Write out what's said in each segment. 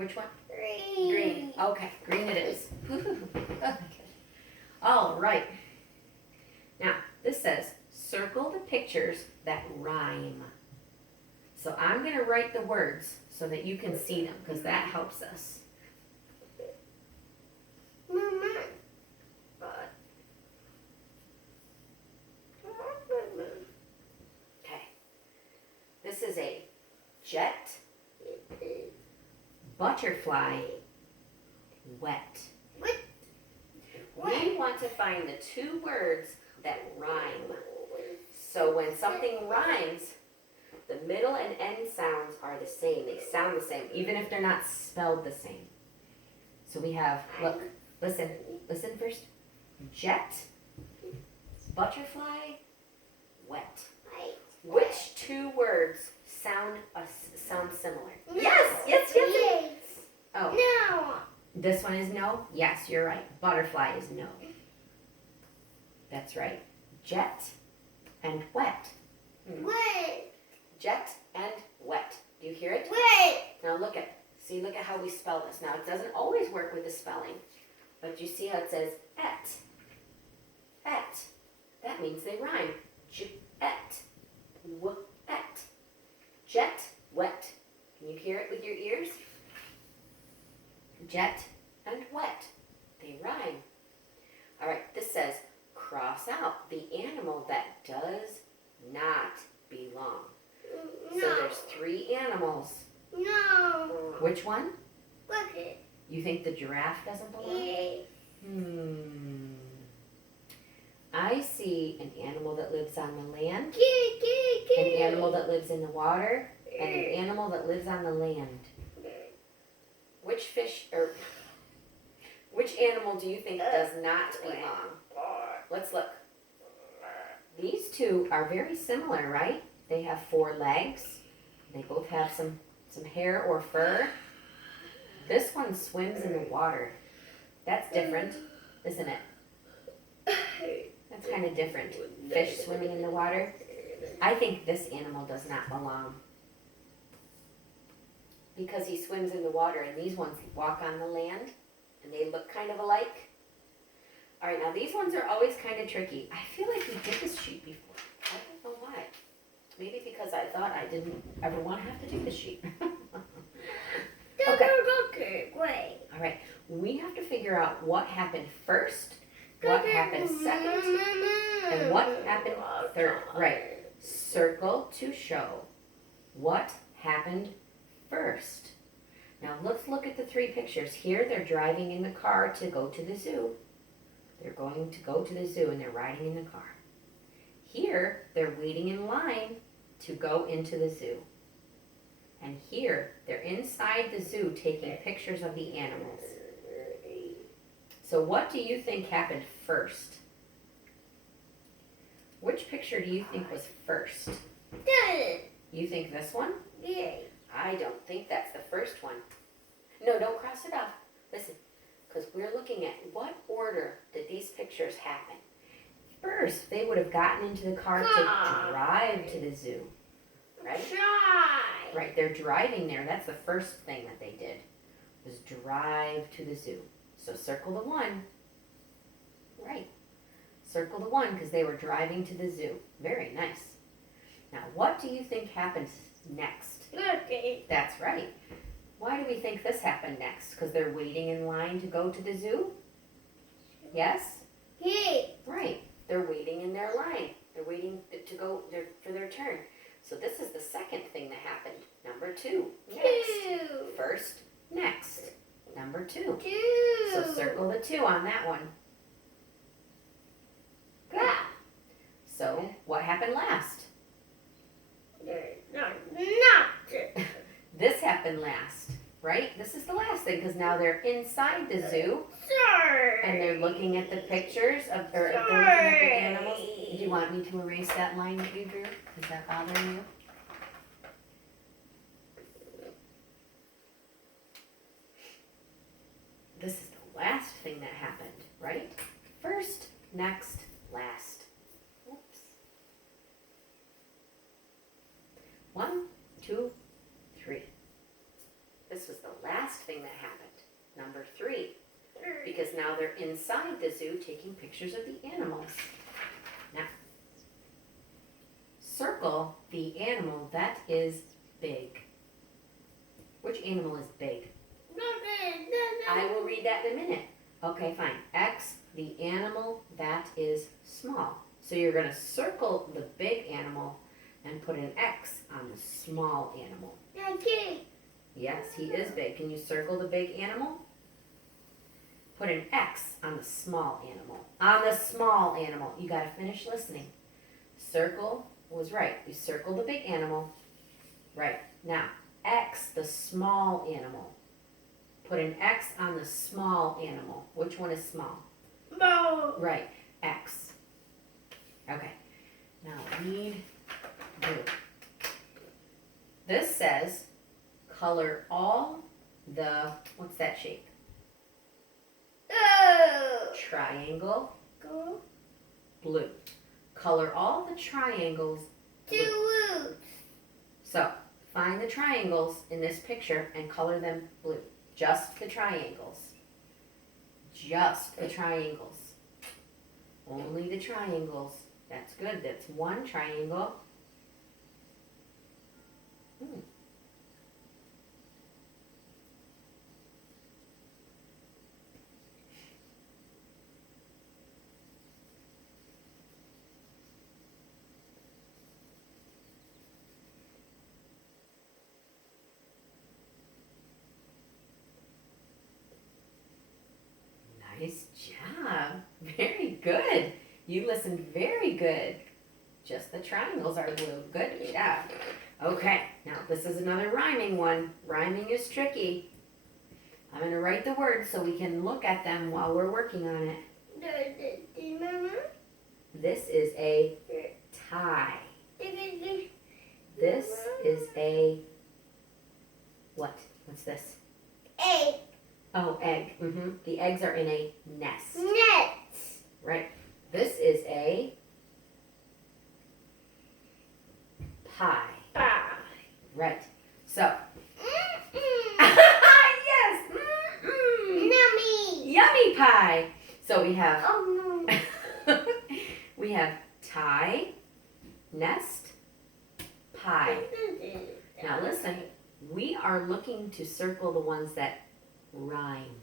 Which one? Green. Green. Okay, green it is. Okay. All right. Now, this says, circle the pictures that rhyme. So I'm going to write the words so that you can see them, because that helps us. Mama. Okay. This is a jet, butterfly, wet. What? We want to find the two words that rhyme. So when something rhymes, the middle and end sounds are the same. They sound the same, even if they're not spelled the same. So we have, look, listen first. Jet, butterfly, wet. Which two words sound similar? Yes. Oh, No. this one is no? Yes, you're right. Butterfly is no. That's right. Jet and wet. Wait. Jet and wet. Do you hear it? Wait. Now look at how we spell this. Now it doesn't always work with the spelling, but you see how it says et. Et. That means they rhyme. Jet, wet. Jet, wet. Can you hear it with your ears? Jet and wet. They rhyme. All right, this says, cross out the animal that does not belong. No. So there's 3 animals. No. Which one? Look it. You think the giraffe doesn't belong? Yes. I see an animal that lives on the land, Kitty. an animal that lives in the water, and an animal that lives on the land. Which animal do you think does not belong? Let's look. These two are very similar, right? They have 4 legs. They both have some hair or fur. This one swims in the water. That's different, isn't it? That's kind of different. Fish swimming in the water. I think this animal does not belong, because he swims in the water, and these ones walk on the land, and they look kind of alike. All right, now these ones are always kind of tricky. I feel like we did this sheet before. I don't know why. Maybe because I thought I didn't ever want to have to do this sheet. Okay. Wait. All right, we have to figure out what happened first, what happened second, and what happened third. Right. Circle to show what happened first. Now let's look at the 3 pictures. Here they're driving in the car to go to the zoo. They're going to go to the zoo and they're riding in the car. Here they're waiting in line to go into the zoo. And here they're inside the zoo taking pictures of the animals. So what do you think happened first? Which picture do you think was first? You think this one? Yeah. I don't think that's the first one. No, don't cross it off. Listen, because we're looking at what order did these pictures happen. First, they would have gotten into the car to drive to the zoo, right? Right, they're driving there. That's the first thing that they did, was drive to the zoo. So circle the 1. Right. Circle the 1 because they were driving to the zoo. Very nice. Now, what do you think happened next? Okay. That's right. Why do we think this happened next? Because they're waiting in line to go to the zoo? Yes? Yeah. Right. They're waiting in their line. They're waiting to go for their turn. So this is the second thing that happened. Number 2. Next. First, next. Number 2. So circle the 2 on that one. Good. So what happened last? This happened last, right? This is the last thing because now they're inside the zoo and they're looking at the pictures of, or they're looking at the animals. Do you want me to erase that line that you drew? Is that bothering you? This is the last thing that happened, right? First, next, last. Oops. 1, 2, 3. This was the last last thing that happened. Number 3. Because now they're inside the zoo taking pictures of the animals. Now, circle the animal that is big. Which animal is big? I will read that in a minute. Okay, fine. X, the animal that is small. So you're going to circle the big animal and put an X on the small animal. Yes, he is big. Can you circle the big animal? Put an X on the small animal. On the small animal. You got to finish listening. Circle was right. You circle the big animal. Right. Now, X the small animal. Put an X on the small animal. Which one is small? No. Right. X. Okay. Now, read blue. This says, color all the, what's that shape? Triangle, blue. Color all the triangles blue. So, find the triangles in this picture and color them blue. Just the triangles. Just the triangles. Only the triangles. That's good. That's one triangle. Nice job. Very good. You listened very good. Just the triangles are blue. Good job. Okay, now this is another rhyming one. Rhyming is tricky. I'm going to write the words so we can look at them while we're working on it. This is a tie. This is a what? What's this? Egg. Oh, egg. The eggs are in a nest. Nets. Right. This is a pie. Pie. Right. So. Yes. Yummy. Yummy pie. So we have Oh no. we have tie, nest, pie. Now listen. We are looking to circle the ones that rhyme.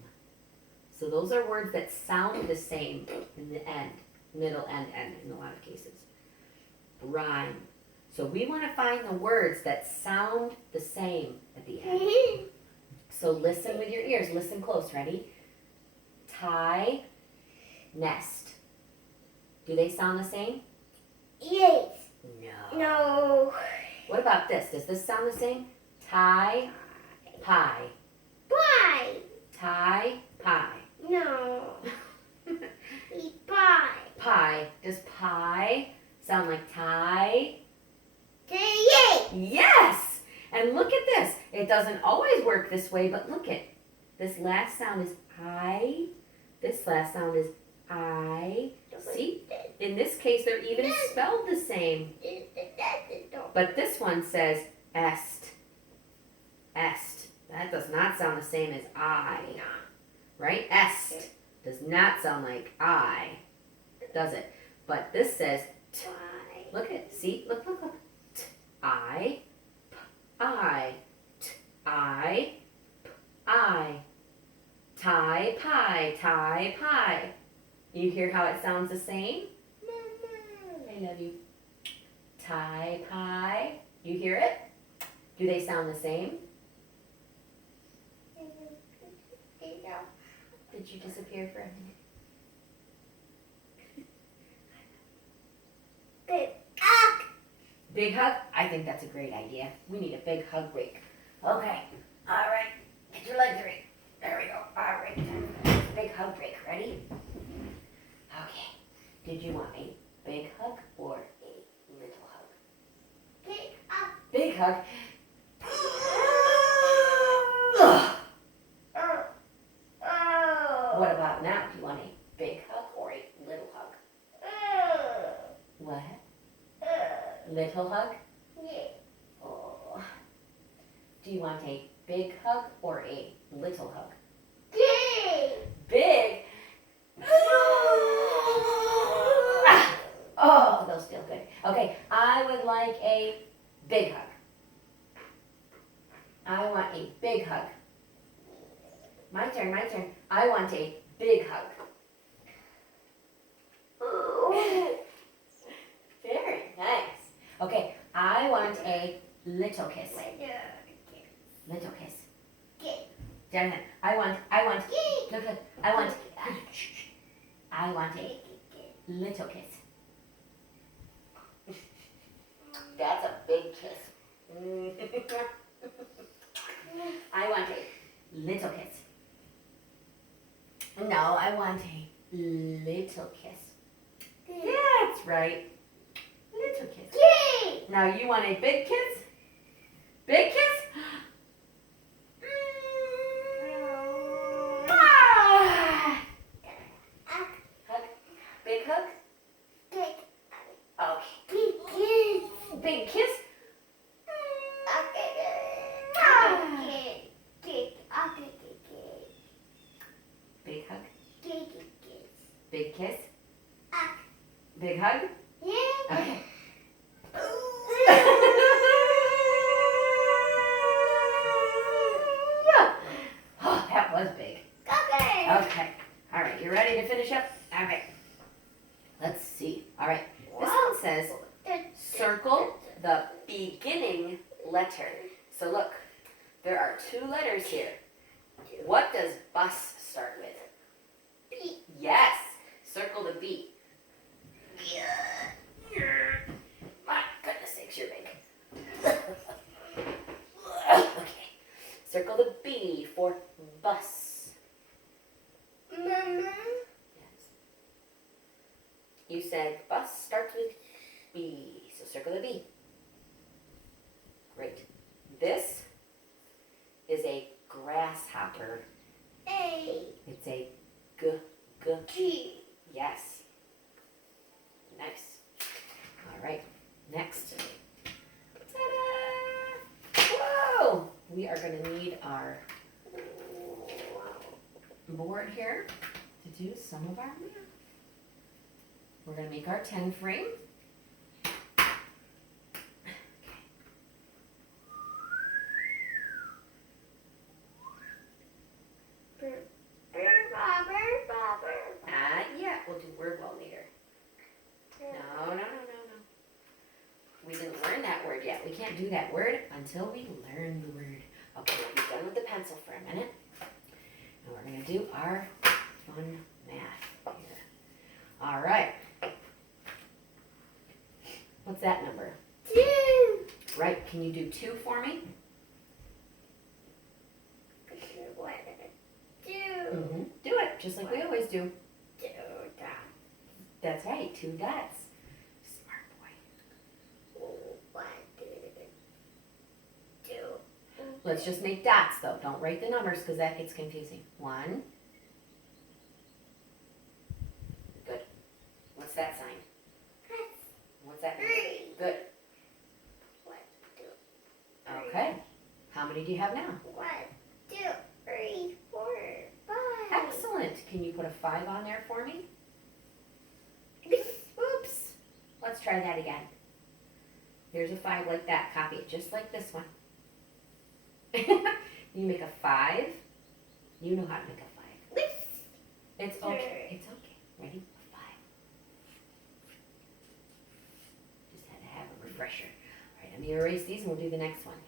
So those are words that sound the same in the end, middle and end in a lot of cases. Rhyme. So we want to find the words that sound the same at the end. So listen with your ears. Listen close. Ready? Tie, nest. Do they sound the same? Yes. No. No. What about this? Does this sound the same? Tie, pie. Pie. Tie, pie. No. Pie. Pie. Does pie sound like tie? Yay. Yes! And look at this. It doesn't always work this way, but look at this last sound is I. This last sound is I. See? In this case, they're even spelled the same. But this one says est. Est. That does not sound the same as I. Right? Est does not sound like I, does it? But this says t. Look at, see? Look. T, I, p, I, t, I, p, I. Tie, pie, tie, pie. You hear how it sounds the same? I love you. Tie, pie. You hear it? Do they sound the same? Did you disappear for a minute? Big hug? I think that's a great idea. We need a big hug break. Okay. All right. Get your legs right. There we go. All right. Big hug break. Ready? Okay. Did you want a big hug or a little hug? Big hug. What about now? Do you want a big hug or a little hug? What? Little hug? Yeah. Oh. Do you want a big hug or a little hug? Big. Big. Oh, those feel good. Okay, I would like a big hug. I want a big hug. My turn, my turn. I want a big hug. Very nice. Okay, I want a little kiss. Little kiss. Jonathan, I want, look, I want a little kiss. That's a big kiss. I want a little kiss. No, I want a little kiss. That's right. Little kiss. Now you want a big kiss? Big kiss? Hug. Big hug? Okay. Big kiss? Big hug? Big kiss? Big hug? Okay. Oh, that was big. Okay. All right, you ready to finish up? All right. Let's see. All right. This one says circle the beginning letter. So look, there are 2 letters here. What does bus start with? B. Yes. Circle the B. My goodness sakes, you're big. Okay. Circle the B for bus. Mama. Yes. You said bus starts with B, so circle the B. Great. This is a grasshopper. A. It's a G. Yes. Nice. All right. Next. Ta-da! Whoa! We are going to need our board here to do some of our math. We're going to make our 10 frame. We'll do word well later. No. We didn't learn that word yet. We can't do that word until we learn the word. Okay, we'll be done with the pencil for a minute. And we're going to do our fun math here. All right. What's that number? 2. Right. Can you do 2 for me? 1, 2. Do it, just like we always do. 2. That's right, 2 dots. Smart boy. 1, 2. Let's just make dots, though. Don't write the numbers because that gets confusing. 1. Good. What's that sign? What's that number? 3. Good. 1, 2. Okay. How many do you have now? 1, 2, 3, 4, 5. Excellent. Can you put a 5 on there for me? Oops. Let's try that again. Here's a 5 like that. Copy it just like this one. You make a 5. You know how to make a 5. It's okay. It's okay. Ready? A 5. Just had to have a refresher. All right, let me erase these and we'll do the next one.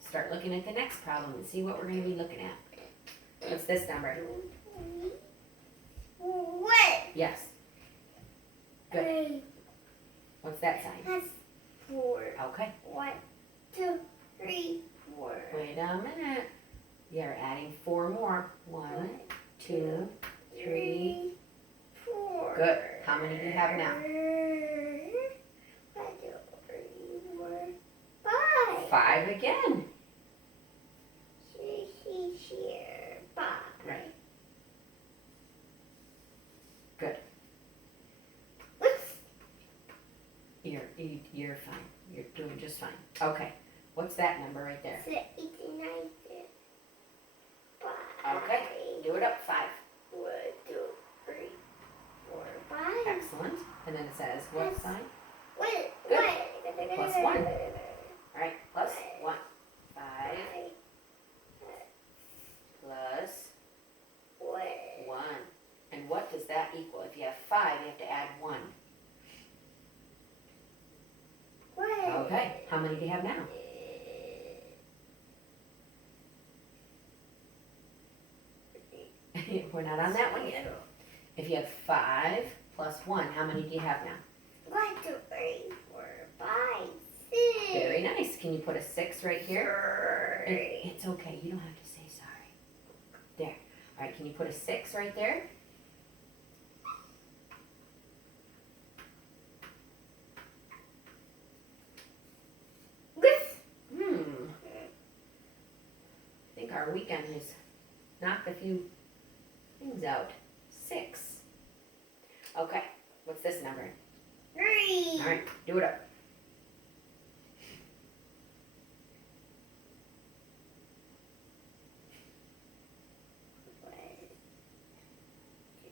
Start looking at the next problem and see what we're going to be looking at. What's this number? What? Yes. Good. What's that sign? That's 4. Okay. 1, 2, 3, 4. Wait a minute. You're adding 4 more. 1, 2, 3. 4. Good. How many do you have now? 1, 2, 3, 4, 5. 5 again. 5. Right. Good. You're fine. You're doing just fine. Okay. What's that number right there? 89. many do you have now? We're not on that one yet. If you have 5 plus 1, how many do you have now? 1, 2, 3, 4, 5, 6. Very nice. Can you put a 6 right here? Sorry. It's okay. You don't have to say sorry. There. All right. Can you put a 6 right there? I think our weekend has knocked a few things out. 6. Okay. What's this number? 3. All right. Do it up. 1, 2,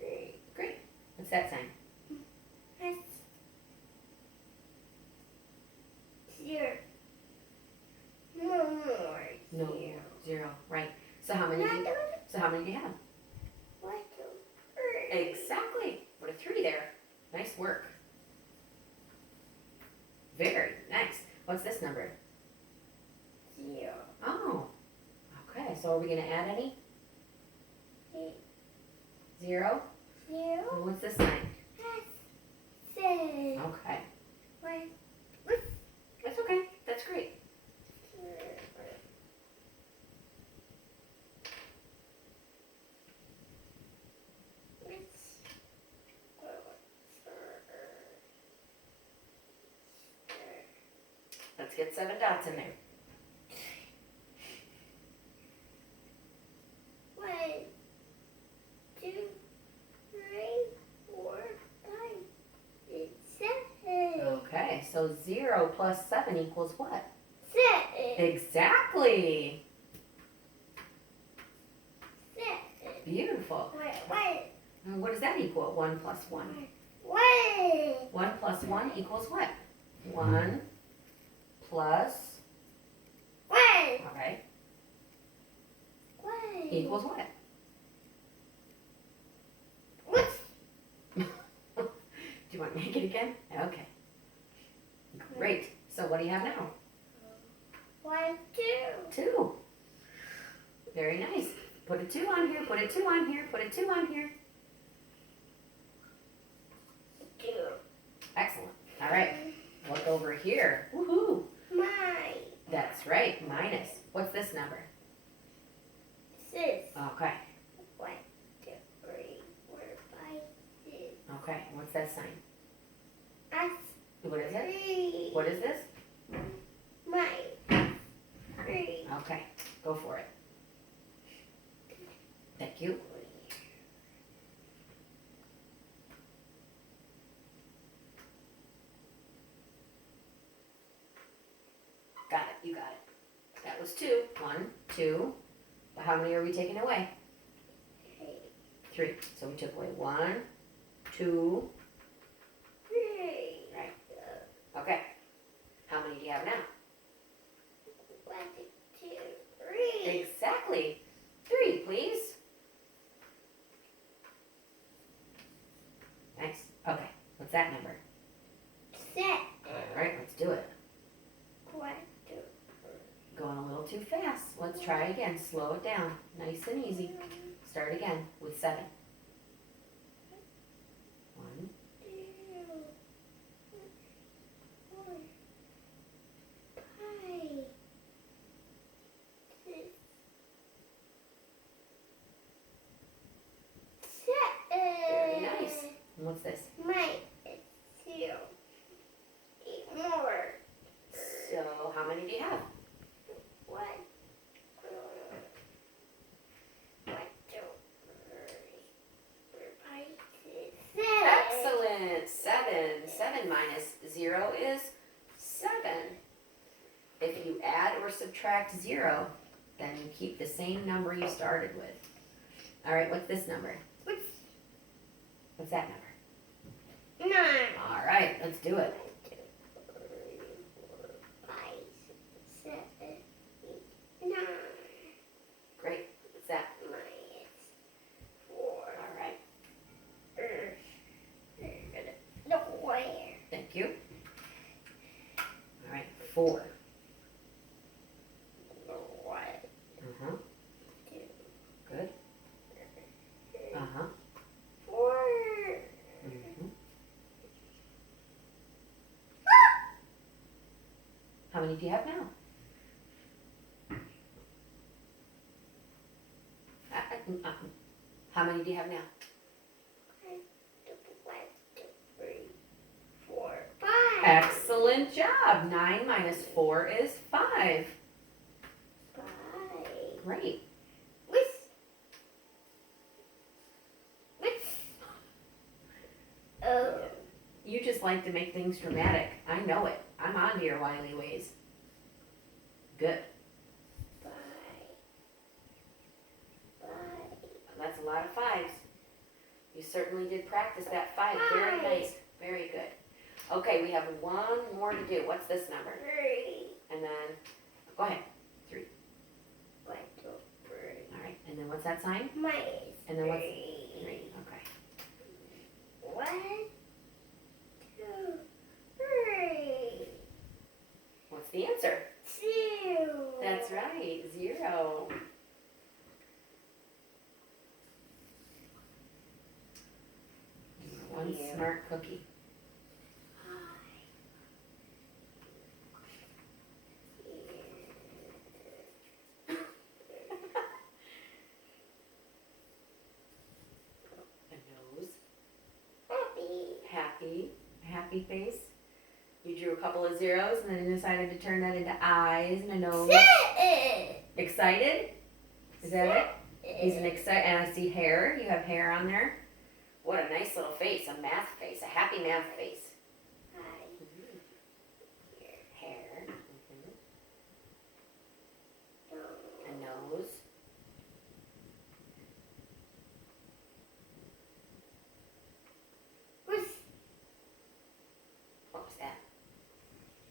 3. Great. What's that sign? That's 0. No more. No. 0. Right. So how many? Do you have? 1, 2, 3. Exactly. Put a 3 there. Nice work. Very nice. What's this number? 0. Oh. Okay. So are we going to add any? 0. 0. And what's this sign? That's 6. Okay. 1. That's okay. That's great. Let's get 7 dots in there. 1, 2, 3, 4, 5, 6, 7. Okay. So 0 plus 7 equals what? 7. Exactly. 7. Beautiful. Wait. And what does that equal? 1 plus 1. 1 plus 1 equals what? 1 plus, okay, equals what? Do you want to make it again? Okay. Great. So what do you have now? 1, 2. 2. Very nice. Put a 2 on here, put a 2 on here, put a 2 on here. 2. Excellent. All right. Look over here. Woohoo. Mine. That's right. Minus. What's this number? 6. Okay. 1, 2, 3, 4, 5, 6. Okay. What's that sign? That's What is it? 3. What is this? Mine. 3. Okay. Go for it. Thank you. Got it. You got it. That was 2. 1, 2. How many are we taking away? 3. So we took away 1, 2. 3. Right. Okay. How many do you have now? 1, 2, 3. Exactly. 3, please. Nice. Okay. What's that number? 6. All right. Let's do it. 1, 2, Going a little too fast. Let's try again. Slow it down. Nice and easy. Start again with 7. 1, 2, 4, 5, 6, 7. Very nice. And what's this? Mine is 0. 8 more. So how many do you have? 1, 2, 3, 4, 5, 6, 7. Excellent. 7. 7 minus 0 is 7. If you add or subtract 0, then you keep the same number you started with. All right, what's this number? What's that number? 9. All right, let's do it. 1, 2, 3, 4, 5, 6, 7, 8, 9. Great. What's that? Minus 4. All right. No, where? Thank you. All right. many do you have now? How many do you have now? 5. Excellent job. 9 minus 4 is 5. 5. Great. You just like to make things dramatic. I know it. I'm on to your wily ways. Good. 5. That's a lot of 5s. You certainly did practice that 5. Very nice. Very good. Okay, we have one more to do. What's this number? 3. And then, go ahead. 3. 1, 2, 3. All right. And then what's that sign? Minus. And then what's 3. 3? Okay. 1, 2, 3. What's the answer? 2. That's right. 0. One smart cookie. Happy face. You drew a couple of zeros and then you decided to turn that into eyes and a nose. Excited? Is that it? He's an excited, and I see hair. You have hair on there. What a nice little face, a math face, a happy math face. Hair. A nose. What was that?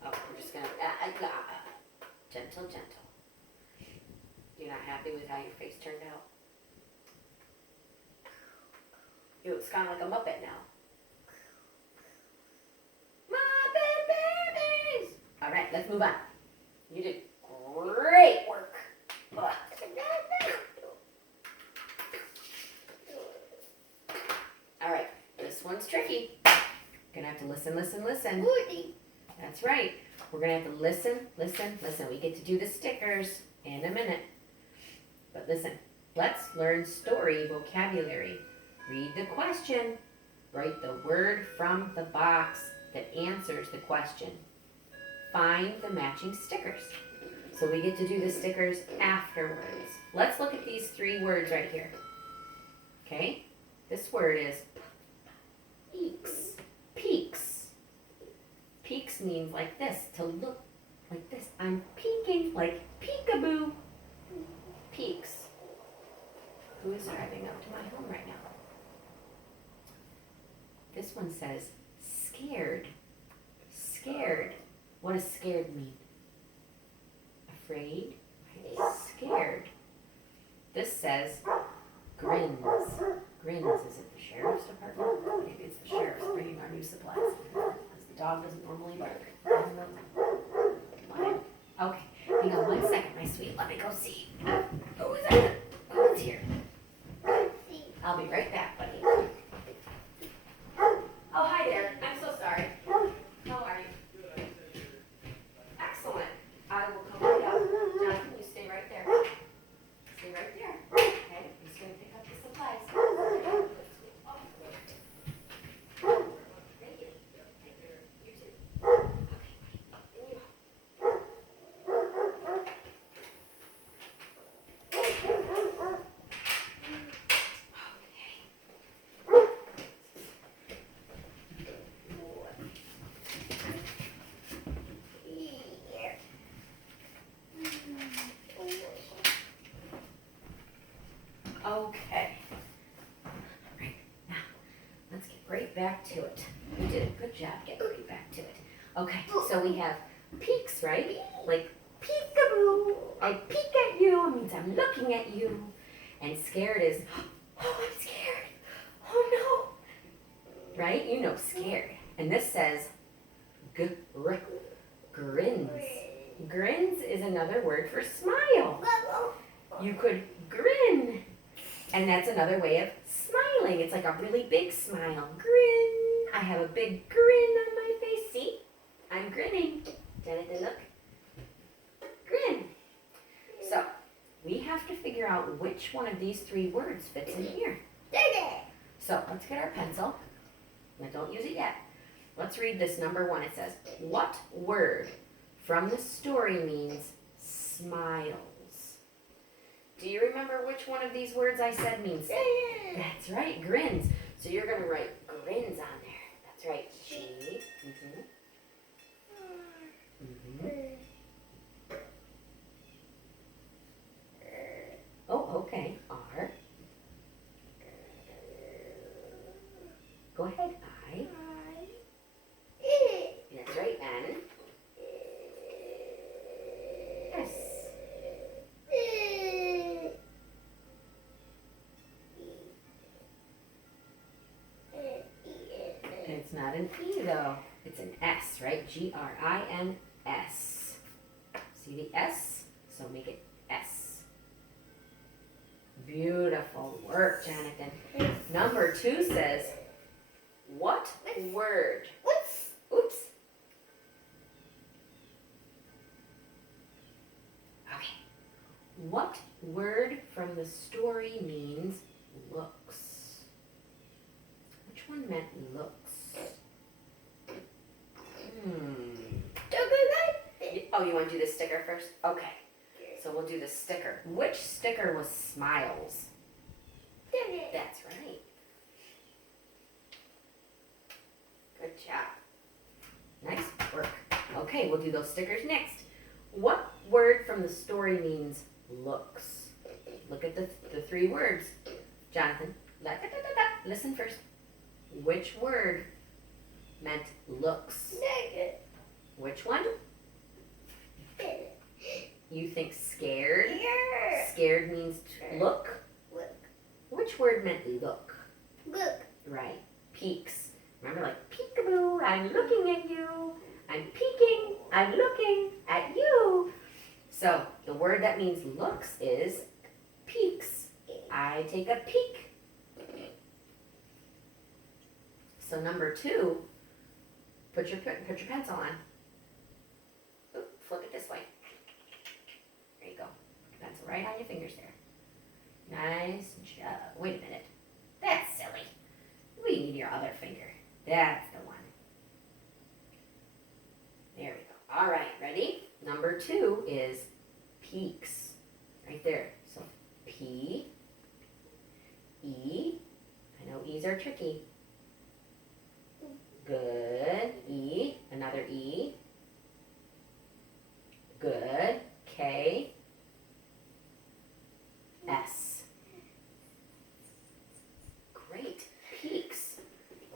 Oh, we're just gonna, gentle, gentle. You're not happy with how your face turned out? It looks kind of like a Muppet now. Muppet babies! All right, let's move on. You did great work. All right, this one's tricky. Gonna have to listen, listen, listen. That's right. We're gonna have to listen, listen, listen. We get to do the stickers in a minute. But listen, let's learn story vocabulary. Read the question. Write the word from the box that answers the question. Find the matching stickers. So we get to do the stickers afterwards. Let's look at these 3 words right here. Okay? This word is peaks. Peaks. Peaks means like this, to look like this. I'm peeking like peekaboo. Peaks. Who is driving up to my home right now? This one says scared. Scared. What does scared mean? Afraid? Scared. This says grins. Grins. Is it the sheriff's department? Maybe it's the sheriff's bringing our new supplies. Because the dog doesn't normally bark. Okay. Hang on 1 second, my sweet. Let me go see. Who is that? Who's here? I'll be right back, buddy. Oh, hi there. I'm so sorry. How are you? Excellent. I will come right up. Jonathan, you stay right there. Stay right there. Okay, I'm just going to pick up the supplies. Thank you. You too. Okay. Okay. Right, now, let's get right back to it. You did a good job getting right back to it. Okay, so we have peeks, right? Like peekaboo. I peek at you, it means I'm looking at you. And scared is, oh, I'm scared. Oh no. Right? You know scared. And this says grins. Grins is another word for smile. You could grin. And that's another way of smiling. It's like a really big smile. Grin. I have a big grin on my face. See? I'm grinning. Jonathan, look. we have to figure out which one of these three words fits in here. So let's get our pencil. Now don't use it yet. Let's read this number 1. It says, what word from the story means smiles? Do you remember which one of these words I said means? That's right, grins. So you're going to write grins on there. That's right. G. Oh, okay. R. Go ahead. I. That's right. N. S. And it's not an E though. It's an S, right? G-R-I-N-S. See the S? So make it S. Beautiful work, Jonathan. Number 2 says, what word? Oops. Okay. What word from the story means looks? Which one meant looks? Oh, you want to do the sticker first? Okay. So we'll do the sticker. Which sticker was smiles? That's right. Good job. Nice work. Okay, we'll do those stickers next. What word from the story means looks? Look at the 3 words. Jonathan, listen first. Which word meant looks? Which one? You think scared? Scared means to look. Which word meant look? Right. Peeks. Remember, like, peekaboo, I'm looking at you. I'm peeking, I'm looking at you. So the word that means looks is peeks. I take a peek. So number 2, put your pencil on. Oop, flip it this way. There you go. Put your pencil right on your fingers there. Nice job. Wait a minute. That's silly. We need your other finger. That's the one. There we go. All right, ready? Number 2 is peaks. Right there. So P, E. I know E's are tricky. Good. E. Another E. Good. K. S. Great. Peaks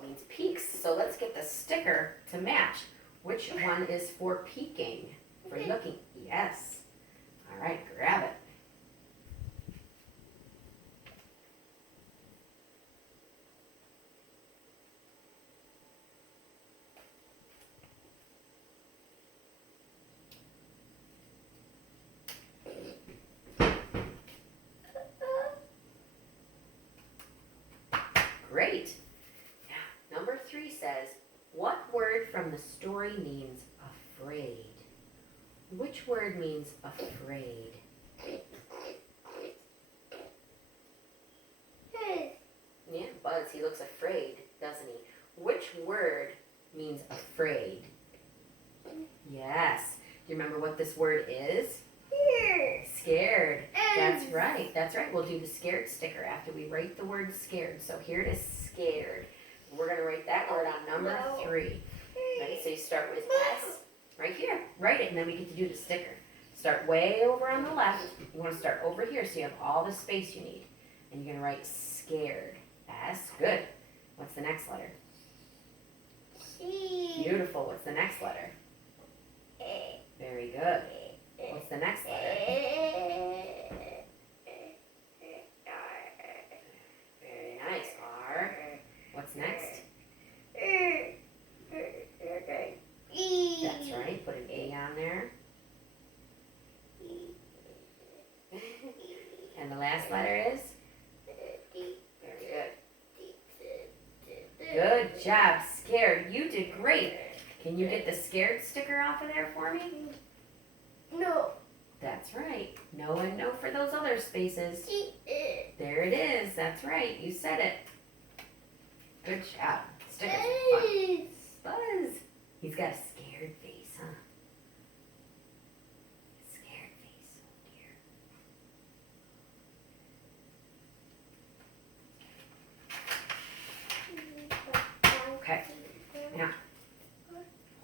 means peaks. So let's get the sticker to match. Which one is for peeking? For looking? Yes. All right, grab it. Great. Now, number 3 says, what word from the story means afraid? Which word means afraid? Yeah, Buzz, he looks afraid, doesn't he? Which word means afraid? Yes. Do you remember what this word is? Scared. That's right. That's right. We'll do the scared sticker after we write the word scared. So here it is, scared. We're going to write that word on number 3. Ready? So you start with S. Right here. Write it, and then we get to do the sticker. Start way over on the left. You want to start over here so you have all the space you need. And you're going to write scared. S. Good. What's the next letter? C. Beautiful. What's the next letter? Very good. What's the next letter? Very nice. R. What's next? E. That's right. Put an A on there. And the last letter is? Very good. Good job. Scared. You did great. Can you get the scared sticker off of there for me? No. That's right. No and no for those other spaces. There it is. That's right. You said it. Good job. Stickers are fun. Buzz. He's got a scared face, huh? Scared face. Oh dear. Okay. Now,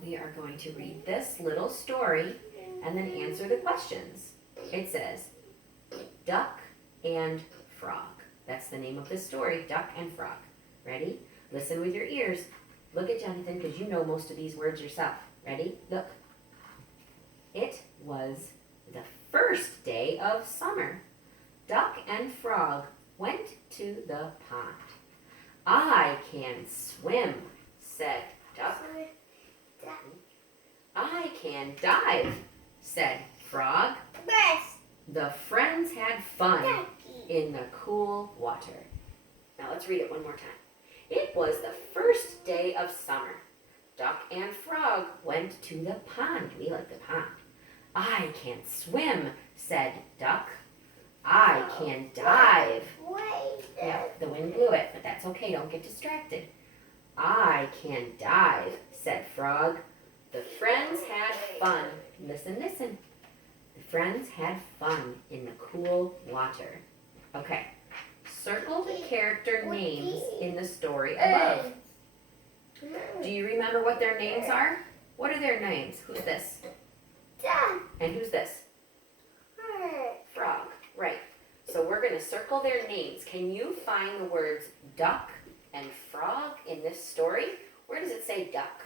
we are going to read this little story and then answer the questions. It says, Duck and Frog. That's the name of the story, Duck and Frog. Ready? Listen with your ears. Look at Jonathan, because you know most of these words yourself. Ready? Look. It was the first day of summer. Duck and Frog went to the pond. I can swim, said Duck. I can dive, said Frog. The friends had fun in the cool water. Now let's read it one more time. It was the first day of summer. Duck and Frog went to the pond. We like the pond. I can't swim, said Duck. I can dive. Yeah, the wind blew it, but that's okay. Don't get distracted. I can dive, said Frog. The friends had fun. Listen, listen. The friends had fun in the cool water. Okay. Circle the character names in the story above. Do you remember what their names are? What are their names? Who's this? And who's this? Frog. Right. So we're going to circle their names. Can you find the words duck and frog in this story? Where does it say duck?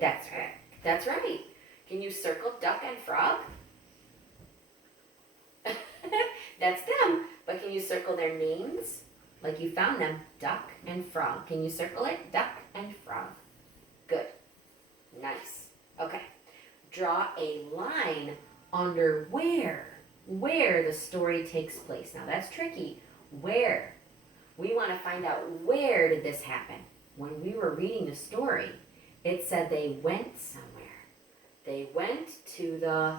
That's right. That's right. Can you circle duck and frog? That's them. But can you circle their names? Like you found them, duck and frog. Can you circle it? Duck and frog. Good. Nice. Okay. Draw a line under where the story takes place. Now that's tricky. Where? We want to find out where did this happen. When we were reading the story, it said they went somewhere. They went to the